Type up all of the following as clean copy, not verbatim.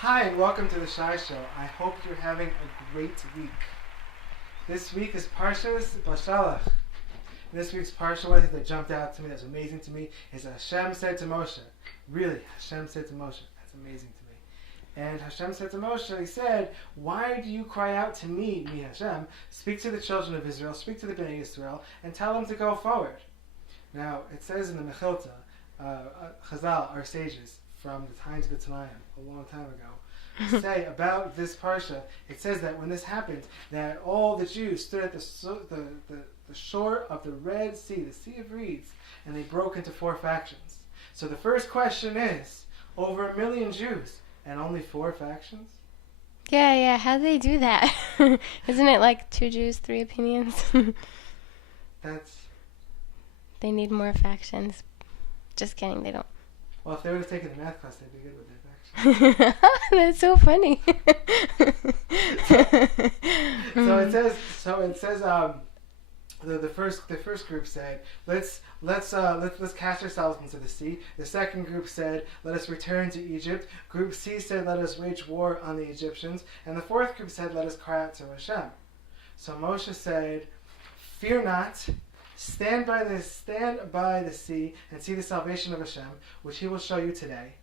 Hi, and welcome to the Shai Show. I hope you're having a great week. This week is Parshas Beshalach. This week's Parsha, one thing that jumped out to me, that's amazing to me, is Hashem said to Moshe. Really, Hashem said to Moshe. That's amazing to me. And Hashem said to Moshe, he said, why do you cry out to me, Hashem? Speak to the children of Israel, speak to the Bnei Israel, and tell them to go forward. Now, it says in the Mechilta, Chazal, our sages, from the times of the Tanaim, a long time ago, say about this Parsha, it says that when this happened, that all the Jews stood at the shore of the Red Sea, the Sea of Reeds, and they broke into four factions. So the first question is, over 1 million Jews, and only four factions? Yeah, how do they do that? Isn't it like 2 Jews, 3 opinions? They need more factions. Just kidding, they don't. Well, if they would have taken the math class, they'd be good with their factions. That's so funny. So it says the first group said, let's cast ourselves into the sea. The second group said, let us return to Egypt. Group C said, let us wage war on the Egyptians. And the fourth group said, let us cry out to Hashem. So Moshe said, fear not. Stand by the sea and see the salvation of Hashem, which He will show you today.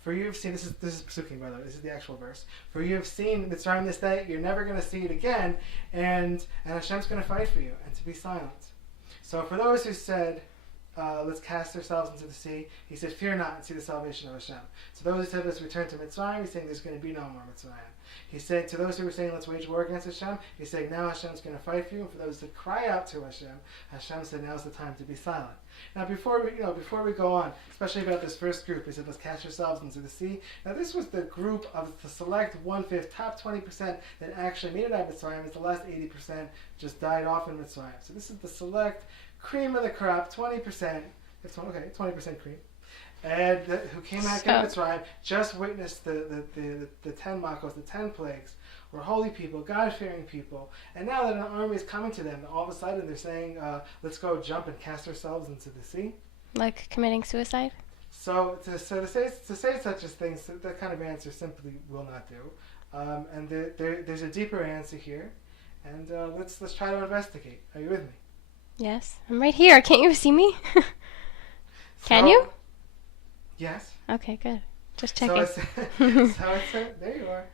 For you have seen, this is Pesukim, by the way, this is the actual verse. For you have seen Mitzrayim this day, you're never going to see it again, and Hashem's going to fight for you, and to be silent. So for those who said, let's cast ourselves into the sea, he said, fear not and see the salvation of Hashem. To those who said, let's return to Mitzrayim, he's saying there's going to be no more Mitzrayim. He said, to those who were saying, let's wage war against Hashem, he's saying, now Hashem's going to fight for you. And for those that cry out to Hashem, Hashem said, now's the time to be silent. Now, before we go on, especially about this first group, he said, let's cast yourselves into the sea. Now, this was the group of the select 1/5, top 20% that actually made it out of Mitzrayim, as the last 80% just died off in Mitzrayim. So this is the select cream of the crop, 20%, 20% cream. And who came out of Mitzrayim, just witnessed the 10 makos, the 10 plagues, were holy people, God-fearing people. And now that an army is coming to them, all of a sudden they're saying, let's go jump and cast ourselves into the sea. Like committing suicide? So to say such a thing, that kind of answer simply will not do. And there's a deeper answer here. And let's try to investigate. Are you with me? Yes. I'm right here. Can't you see me? Can you? Yes. Okay, good. Just checking. There you are.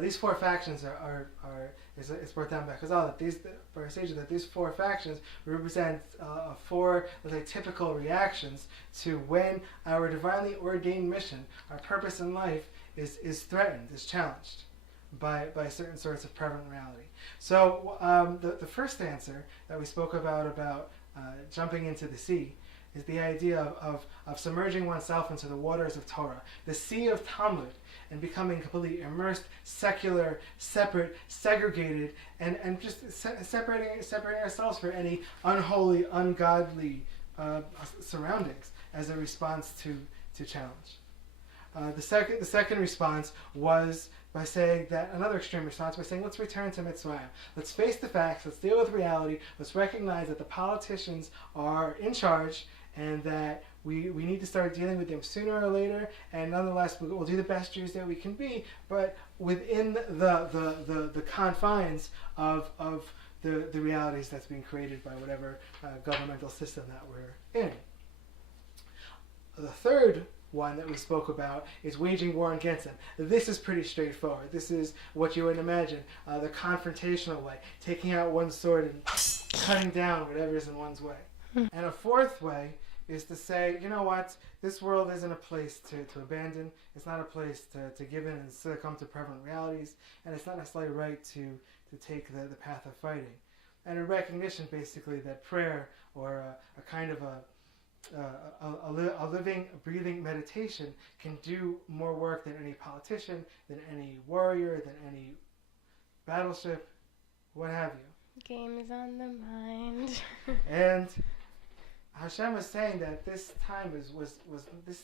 These four factions it's brought down by Chazal that these four factions represent four, let's say, typical reactions to when our divinely ordained mission, our purpose in life, is threatened, is challenged by certain sorts of prevalent reality. So the first answer that we spoke about jumping into the sea is the idea of submerging oneself into the waters of Torah, the sea of Talmud, and becoming completely immersed, secular, separate, segregated, and just separating ourselves from any unholy, ungodly surroundings as a response to challenge. The second response was by saying that, another extreme response, by saying, let's return to Mitzrayim. Let's face the facts, let's deal with reality, let's recognize that the politicians are in charge and that we need to start dealing with them sooner or later, and nonetheless we'll do the best Jews that we can be, but within the confines of the realities that's being created by whatever governmental system that we're in. The third one that we spoke about is waging war against them. This is pretty straightforward. This is what you would imagine, the confrontational way, taking out one's sword and cutting down whatever is in one's way. And a fourth way is to say, you know what, this world isn't a place to abandon. It's not a place to give in and succumb to prevalent realities, and it's not necessarily right to take the path of fighting. And a recognition, basically, that prayer, or a kind of a living, breathing meditation can do more work than any politician, than any warrior, than any battleship, what have you. Game is on the mind. And Hashem was saying that this time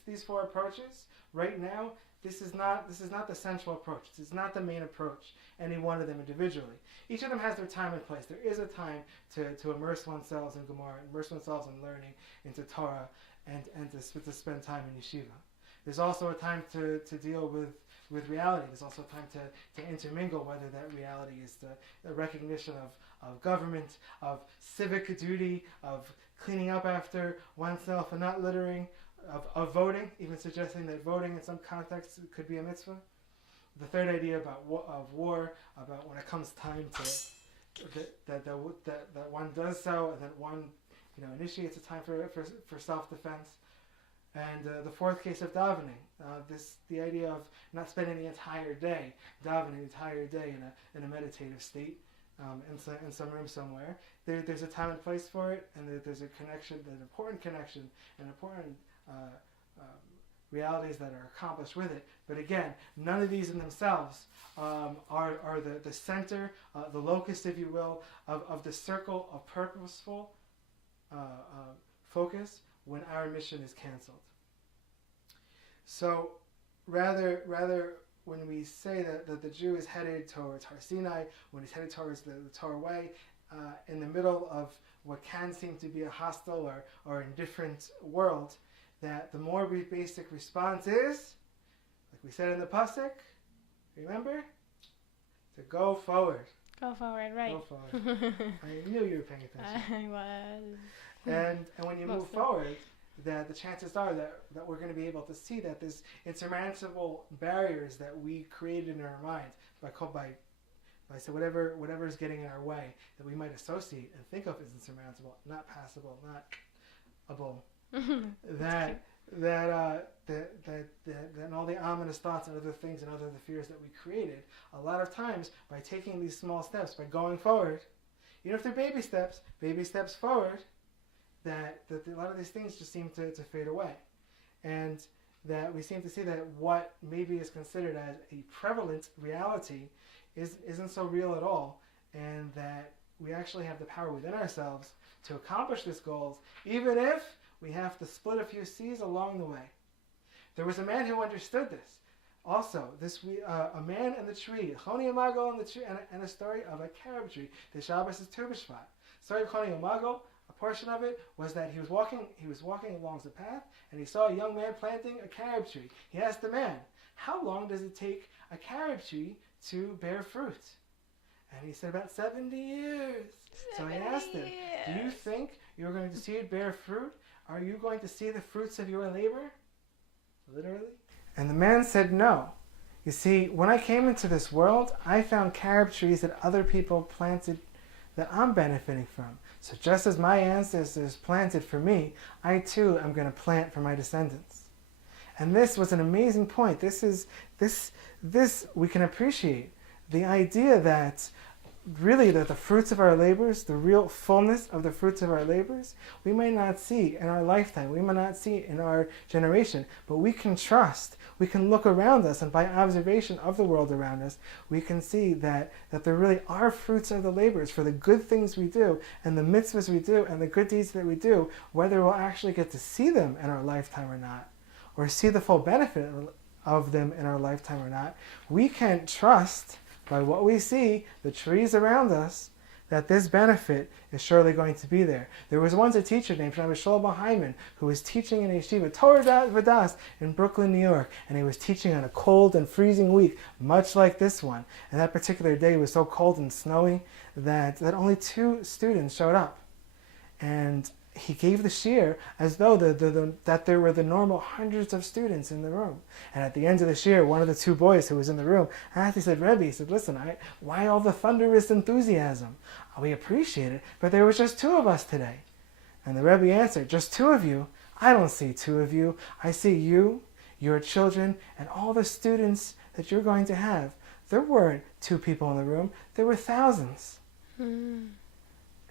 these four approaches right now. This is not the central approach. This is not the main approach. Any one of them individually. Each of them has their time and place. There is a time to immerse oneself in Gemara, immerse oneself in learning into Torah, and to spend time in yeshiva. There's also a time to deal with reality. There's also a time to intermingle, whether that reality is the recognition of government, of civic duty, of cleaning up after oneself and not littering, of voting, even suggesting that voting in some contexts could be a mitzvah. The third idea about war, about when it comes time that one does so, and that one initiates a time for self-defense. And the fourth case of davening, the idea of not spending the entire day davening the entire day in a meditative state in some room somewhere. There's a time and place for it, and there's a connection, an important connection, and important realities that are accomplished with it. But again, none of these in themselves are the center, the locus, if you will, of the circle of purposeful focus when our mission is canceled. So rather when we say that the Jew is headed towards Har Sinai, when he's headed towards the Torah way, in the middle of what can seem to be a hostile or indifferent world, that the more basic response is, like we said in the pasuk, remember, to go forward. Go forward, right? Go forward. I knew you were paying attention. I was. And when you move forward, that the chances are that we're going to be able to see that there's insurmountable barriers that we created in our minds by so whatever is getting in our way that we might associate and think of as insurmountable, not passable, not able. that and all the ominous thoughts and other things and other the fears that we created, a lot of times by taking these small steps, by going forward, even if they're baby steps forward, that a lot of these things just seem to fade away. And that we seem to see that what maybe is considered as a prevalent reality isn't so real at all, and that we actually have the power within ourselves to accomplish these goals, even if we have to split a few seas along the way. There was a man who understood this. Also, a man and the tree, Choni Amago and the tree, and a story of a carob tree. The Shabbos is Tu B'Shvat. Story of Choni Amago, a portion of it was that he was walking along the path, and he saw a young man planting a carob tree. He asked the man, "How long does it take a carob tree to bear fruit?" And he said, "About 70 years. So he asked him, "Do you think you're going to see it bear fruit? Are you going to see the fruits of your labor?" Literally. And the man said, "No. You see, when I came into this world, I found carob trees that other people planted that I'm benefiting from. So just as my ancestors planted for me, I too am going to plant for my descendants." And this was an amazing point. This we can appreciate. The idea that really that the fruits of our labors, the real fullness of the fruits of our labors, we may not see in our lifetime, we may not see in our generation, but we can trust, we can look around us, and by observation of the world around us, we can see that there really are fruits of the labors for the good things we do, and the mitzvahs we do, and the good deeds that we do, whether we'll actually get to see them in our lifetime or not, or see the full benefit of them in our lifetime or not. We can trust by what we see, the trees around us, that this benefit is surely going to be there. There was once a teacher named Shlomo Hyman who was teaching in a yeshiva, Torah Portion in Brooklyn, New York, and he was teaching on a cold and freezing week, much like this one. And that particular day was so cold and snowy that only 2 students showed up. And he gave the shiur as though that there were the normal hundreds of students in the room. And at the end of the shiur, one of the 2 boys who was in the room asked, he said, "Rebbe," he said, "listen, why all the thunderous enthusiasm? We appreciate it, but there was just 2 of us today." And the Rebbe answered, "Just 2 of you? I don't see 2 of you. I see you, your children, and all the students that you're going to have. There weren't 2 people in the room. There were thousands."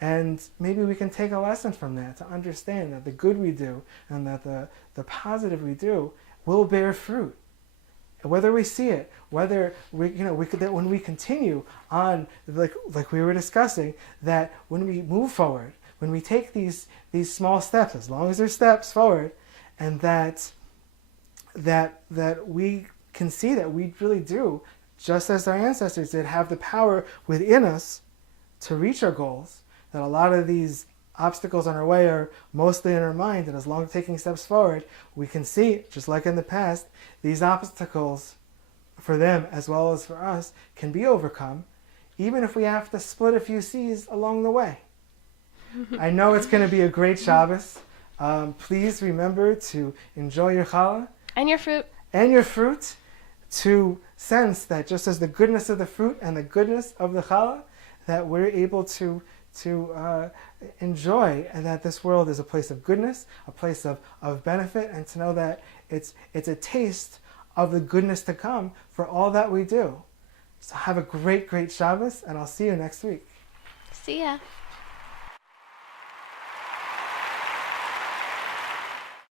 And maybe we can take a lesson from that to understand that the good we do and that the positive we do will bear fruit. Whether we see it, whether that when we continue on, like we were discussing, that when we move forward, when we take these small steps, as long as they're steps forward, and that we can see that we really do, just as our ancestors did, have the power within us to reach our goals, that a lot of these obstacles on our way are mostly in our mind, and as long as taking steps forward, we can see, just like in the past, these obstacles for them as well as for us can be overcome, even if we have to split a few seas along the way. I know it's going to be a great Shabbos. Please remember to enjoy your challah. And your fruit. And your fruit, to sense that just as the goodness of the fruit and the goodness of the challah, that we're able to enjoy, and that this world is a place of goodness, a place of benefit, and to know that it's a taste of the goodness to come for all that we do. So have a great, great Shabbos, and I'll see you next week. See ya.